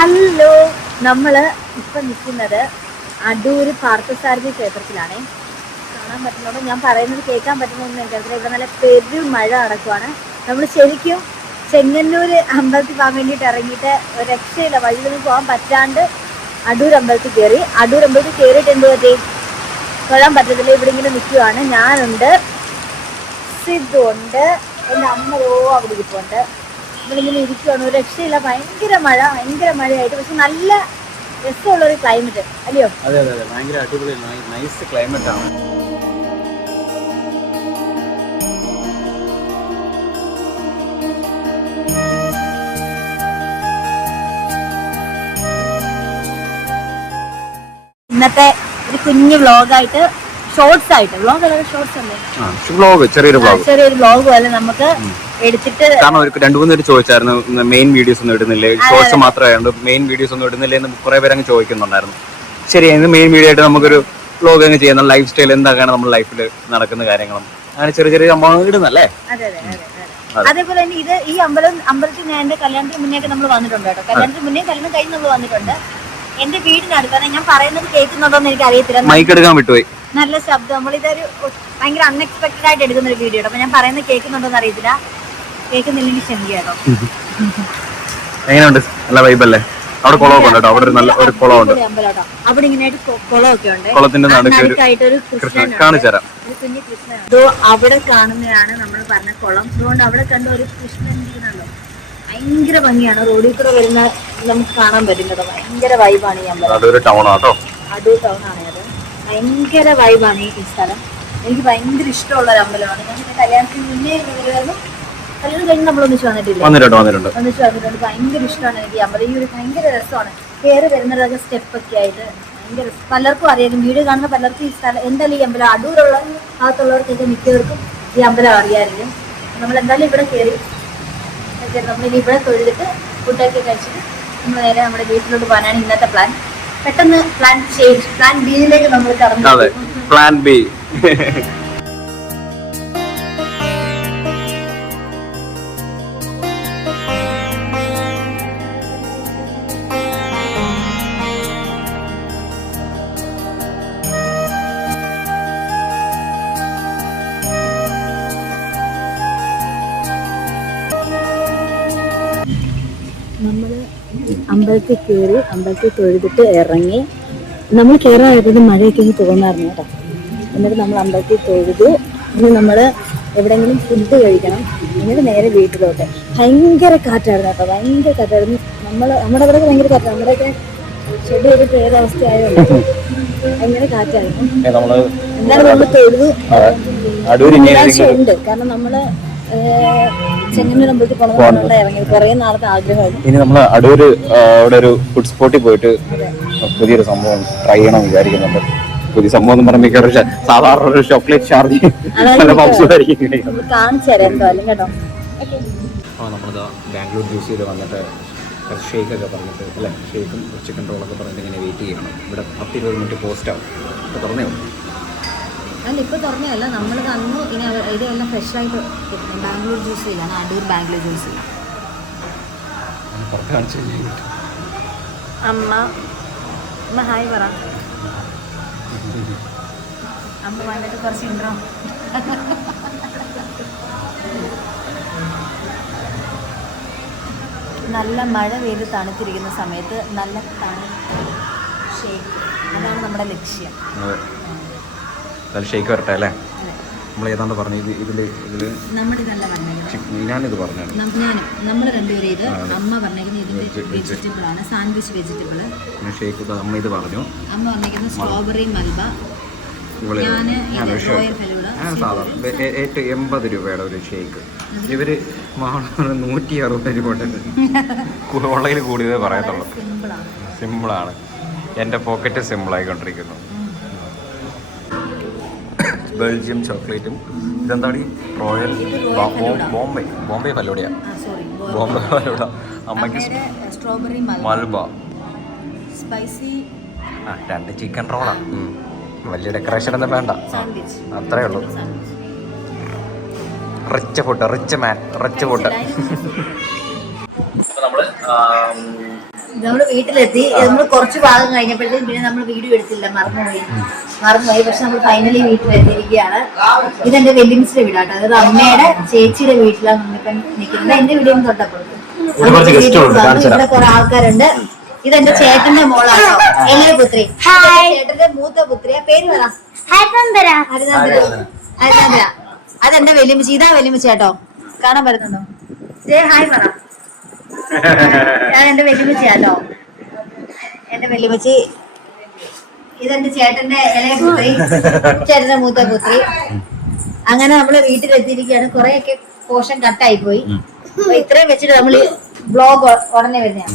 Hello, നമ്മള് ഇപ്പൊ നിൽക്കുന്നത് അടൂര് പാർത്ഥസാരഥി ക്ഷേത്രത്തിലാണ്. കാണാൻ പറ്റുന്നുണ്ടോ? ഞാൻ പറയുന്നത് കേൾക്കാൻ പറ്റുന്നൊന്നും എനിക്കറിയില്ല. ഇവിടെ നല്ല പെരും മഴ നടക്കുവാണ്. നമ്മൾ ശരിക്കും ചെങ്ങന്നൂര് അമ്പലത്തിൽ പോകാൻ വേണ്ടിയിട്ട് ഇറങ്ങിയിട്ട് ഒരു രക്ഷയില്ല, വഴിയിലൊന്നും പോകാൻ പറ്റാണ്ട് അടൂർ അമ്പലത്തിൽ കയറി. അടൂർ അമ്പലത്തിൽ കയറിയിട്ട് എന്ത് പറ്റി? തൊഴാൻ പറ്റത്തില്ല. ഇവിടെ ഇങ്ങനെ നിൽക്കുവാണ്. ഞാനുണ്ട്, സിദ്ധു ഉണ്ട്, എൻ്റെ അമ്മയോ അവിടെ ഇരിപ്പുണ്ട്. നമ്മളിങ്ങനെ ഇരിക്കുകയാണ്. ഒരു രക്ഷയില്ല, ഭയങ്കര മഴയായിട്ട്. പക്ഷെ നല്ല രസമുള്ളൊരു ക്ലൈമറ്റ് അല്ലയോ? അതെ അതെ അതെ, ഭയങ്കര അടിപൊളി നൈസ് ക്ലൈമറ്റ് ആണ്. ഇന്നത്തെ ഒരു കുഞ്ഞു വ്ളോഗായിട്ട്, ഷോർട്സ് ആയിട്ട്, ചെറിയൊരു വ്ളോഗ് പോലെ നമുക്ക് എടുത്തിട്ട്. കാരണം ഒരു 2-3 പേര് ചോദിച്ചായിരുന്നു മെയിൻ വീഡിയോസ് ഒന്നും ഇടുന്നില്ലേ, ഷോർട്സ് മാത്രമായതുകൊണ്ട് മെയിൻ വീഡിയോസ് ഒന്നും ഇടുന്നില്ലേ എന്ന് കുറെ പേര് അങ്ങ് ചോദിക്കുന്നുണ്ടായിരുന്നു. ശരി, ഇന്ന് മെയിൻ വീഡിയോ ആയിട്ട് നമുക്കൊരു വ്ളോഗ് അങ്ങ് ചെയ്യുന്ന ലൈഫ് സ്റ്റൈൽ എന്തൊക്കെയാണ് നമ്മുടെ ലൈഫിൽ നടക്കുന്ന കാര്യങ്ങളും അങ്ങനെ ചെറിയ ചെറിയ സംഭവങ്ങൾ ഇടുന്നല്ലേ. അതേപോലെ തന്നെ ഇത് ഈ അമ്പലത്തിൽ ഞാൻ എന്റെ കല്യാണത്തിന് മുന്നേ നമ്മൾ വന്നിട്ടുണ്ട് കേട്ടോ. കല്യാണത്തിന് മുന്നേ, കല്യാണം കഴിഞ്ഞ് നമ്മൾ വന്നിട്ടുണ്ട്. എന്റെ വീടിനടുത്താണ്. ഞാൻ പറയുന്നത് കേൾക്കുന്നുണ്ടോ എന്ന് എനിക്ക് അറിയത്തില്ല. മൈക്ക് എടുക്കാൻ വിട്ടുപോയി. നല്ല ശബ്ദം. നമ്മളിതൊരു ഭയങ്കര അൺഎക്സ്പെക്ടഡ് ആയിട്ട് എടുക്കുന്ന ഒരു വീഡിയോ. അപ്പൊ ഞാൻ പറയുന്നത് കേൾക്കുന്നുണ്ടോ എന്ന് അറിയത്തില്ല. കേൾക്കുന്നില്ലെങ്കിൽ ക്ഷമിക്കുക കേട്ടോ. എങ്ങനെയുണ്ട്? നല്ല വൈബല്ലേ? അവിടെ കുളമൊക്കെ ഉണ്ട് കേട്ടോ. അവിടെ നല്ല ഒരു കുളമുണ്ട്. അവിടെ ഇങ്ങനെയായിട്ട് കുളമൊക്കെ ഉണ്ട്. കുളത്തിന്റെ നടുക്കായിട്ട് ഒരു കൃഷ്ണൻ, കാണിച്ചുതരാം. ഒരു കുഞ്ഞു കൃഷ്ണൻ. അവിടെ കാണുന്നതാണ് നമ്മൾ പറഞ്ഞ കുളം. അതുകൊണ്ട് അവിടെ കണ്ട ഒരു കൃഷ്ണൻ ഇരിക്കുന്നുണ്ടോ, ഭയങ്കര ഭംഗിയാണ്. റോഡിൽ കൂടെ വരുന്ന നമുക്ക് കാണാൻ പറ്റും കേട്ടോ. ഭയങ്കര വൈബാണ് ഈ അമ്പലം. അടൂർ ടൗൺ ആണോ? അടൂർ ടൗൺ ആണ് അത്. ഭയങ്കര വൈബാണ് ഈ സ്ഥലം. എനിക്ക് ഭയങ്കര ഇഷ്ടമുള്ള ഒരു അമ്പലമാണ്. ഞാൻ കല്യാണത്തിന് മുന്നേ വരുമായിരുന്നു. കല്യാണം കഴിഞ്ഞ് നമ്മൾ ഒന്നിച്ച് വന്നിട്ടില്ല. ഒന്നിച്ച് വന്നിട്ടുണ്ട്. ഭയങ്കര ഇഷ്ടമാണ് എനിക്ക് ഈ അമ്പലം. ഈ ഒരു ഭയങ്കര രസമാണ്. കയറി വരുന്നതൊക്കെ സ്റ്റെപ്പൊക്കെ ആയിട്ട് ഭയങ്കര പലർക്കും അറിയാം. വീഡിയോ കാണുന്ന പലർക്കും ഈ സ്ഥലം എന്തായാലും ഈ അമ്പലം അടൂരുള്ള ഭാഗത്തുള്ളവർക്കൊക്കെ മിക്കവർക്കും ഈ അമ്പലം അറിയാമായിരിക്കും. നമ്മൾ എന്തായാലും ഇവിടെ കയറി നമ്മളിനി ഇവിടെ തൊഴുതിട്ട് ഫുഡൊക്കെ കഴിച്ചിട്ട് നമ്മൾ നേരെ നമ്മുടെ വീട്ടിലോട്ട് പോകാനാണ് ഇന്നത്തെ പ്ലാൻ. പെട്ടെന്ന് പ്ലാൻ ബിയിലേക്ക് നമ്മൾ കടന്നു. Plan B. നമ്മൾ അമ്പലത്തിൽ കയറി, അമ്പലത്തിൽ തൊഴുതിട്ട് ഇറങ്ങി. നമ്മൾ കയറാനായിട്ട് മഴയൊക്കെ ഒന്ന് തോന്നാറുണ്ട് കേട്ടോ. എന്നിട്ട് നമ്മൾ അമ്പലത്തിൽ തൊഴുതു. ഇനി നമ്മൾ എവിടെയെങ്കിലും ഫുഡ് കഴിക്കണം. എന്നിട്ട് നേരെ വീട്ടിലോട്ട്. ഭയങ്കര കാറ്റായിരുന്നു കേട്ടോ, ഭയങ്കര കാറ്റായിരുന്നു. നമ്മുടെ അവിടെ ഭയങ്കര കാറ്റാണ്. നമ്മുടെയൊക്കെ ചെടി ഒരു പ്രേതാവസ്ഥ ആയതുകൊണ്ട് ഭയങ്കര കാറ്റായിരുന്നു. എന്നാലും നമ്മൾ തൊഴുതു. ഉണ്ട്, കാരണം നമ്മള് ചെങ്ങന്നൂർ അമ്പലത്തിൽ പോകണമെന്നുള്ള ഇറങ്ങി കുറെ നാളത്തെ ആഗ്രഹമായിരുന്നു. ഇനി നമ്മൾ അടൂര് അവിടെ ഒരു ഫുഡ് സ്പോട്ടിൽ പോയിട്ട് പുതിയൊരു സംഭവം ട്രൈ ചെയ്യണം വിചാരിക്കുന്നുണ്ട്. പുതിയ സംഭവം എന്ന് പറയുമ്പോൾ സാധാരണ ഒരു ചോക്ലേറ്റ് ചാർജ് കാണിച്ചു തരാം എന്തായാലും കേട്ടോ. നമ്മളിതാ ബാംഗ്ലൂർ ജ്യൂസിൽ വന്നിട്ട് ഷേക്കൊക്കെ പറഞ്ഞിട്ട് അല്ലേ, ഷേക്കും ചിക്കൻ റോളൊക്കെ പറഞ്ഞിട്ട് ഇങ്ങനെ വെയിറ്റ് ചെയ്യണം. ഇവിടെ 10-20 മിനിറ്റ് പോസ്റ്റാവും. ഇപ്പോൾ തുറന്നേ ഉള്ളൂ. അല്ല, ഇപ്പോൾ തുറന്നതല്ല, നമ്മൾ തന്നു. ഇനി ഇതെല്ലാം ഫ്രഷായിട്ട് കിട്ടും. ബാംഗ്ലൂർ ജ്യൂസിലാണ്, അടൂർ ബാംഗ്ലൂർ ജ്യൂസില്ല. അമ്മ ഹായ് പറ. അമ്മ വന്നിട്ട് കുറച്ച് ഇൻട്രോ. നല്ല മഴ പെയ്ത് തണുത്തിരിക്കുന്ന സമയത്ത് നല്ല ഷേക്ക്, അതാണ് നമ്മുടെ ലക്ഷ്യം. ഷേക്ക് വരട്ടെ അല്ലേ? നമ്മൾ ഏതാണ്ട് പറഞ്ഞു ഞാനിത് പറഞ്ഞു. നമ്മൾ രണ്ടുപേരും ഇത് അമ്മ പറഞ്ഞിരിക്കുന്നത് ഇതിന്റെ വെജിറ്റബിൾ ആണ്, സാൻഡ്വിച്ച് വെജിറ്റബിൾ. ഷേക്ക് അമ്മ ഇത് പറഞ്ഞു. അമ്മ പറഞ്ഞിരിക്കുന്നത് സ്ട്രോബെറി മൽബ. സാധാരണ 80 രൂപയുടെ ഒരു ഷേക്ക്. ഇവര് 160 രൂപ ഓൺലൈനിൽ കൂടിയതേ പറയത്തുള്ളൂ. സിമ്പിളാണ്. എൻ്റെ പോക്കറ്റ് സിമ്പിളായിക്കൊണ്ടിരിക്കുന്നു. ബെൽജിയം ചോക്ലേറ്റും ഇതെന്താണ്? റോയൽ ബോംബെ ഫലൂഡയാണ്. ബോംബെ ഫലൂഡ. അമ്മയ്ക്ക് സ്ട്രോബെറി മൽബ. സ്പൈസി 2 ചിക്കൻ റോളാണ്. വലിയ ഡെക്കറേഷൻ ഒന്നും വേണ്ട, അത്രേ ഉള്ളൂ. Rich food. അപ്പോൾ നമ്മൾ നമ്മള് വീട്ടിലെത്തി. നമ്മൾ കുറച്ച് ഭാഗം കഴിഞ്ഞപ്പോഴത്തേക്കും പിന്നെ നമ്മൾ വീഡിയോ എടുത്തില്ല, മറന്നുപോയി. പക്ഷെ നമ്മൾ ഫൈനലി വീട്ടിലെത്തിയിരിക്കുകയാണ്. ഇതെന്റെ വെല്ലിമിച്ചിന്റെ വീടാട്ടോ. അതായത് അമ്മയുടെ ചേച്ചിയുടെ വീട്ടിലാണ് നിൽക്കുന്നത്. എന്റെ വീടിന് തൊട്ടപ്പുറത്ത്. ഇവിടെ കുറെ ആൾക്കാരുണ്ട്. ഇതെന്റെ ചേട്ടന്റെ മോളാണോ, എങ്ങനെ പുത്രി, ചേട്ടന്റെ മൂത്ത പുത്രിയ. പേര് പറ. ഹരിനന്ദന. അതെന്റെ വെല്ലിമിച്ചി. ഇതാ വെല്ലിമിച്ചി കേട്ടോ, കാണാൻ പറ്റുന്നുണ്ടോ? ഹായ് പറ. ഞാൻ എന്റെ വെല്ലിമിച്ചിയാട്ടോ, എന്റെ വെല്ലിമിച്ചി. ഇതെന്റെ ചേട്ടന്റെ ഇളയ പുത്രി, ചേട്ടന്റെ മൂത്ത പുത്രി. അങ്ങനെ നമ്മള് വീട്ടിലെത്തിയിരിക്കുകയാണ്. കുറെയൊക്കെ പോർഷൻ കട്ടായി പോയി. അപ്പൊ ഇത്രയും വെച്ചിട്ട് നമ്മള് ബ്ലോഗ് ഉടനെ വരുന്നതാണ്.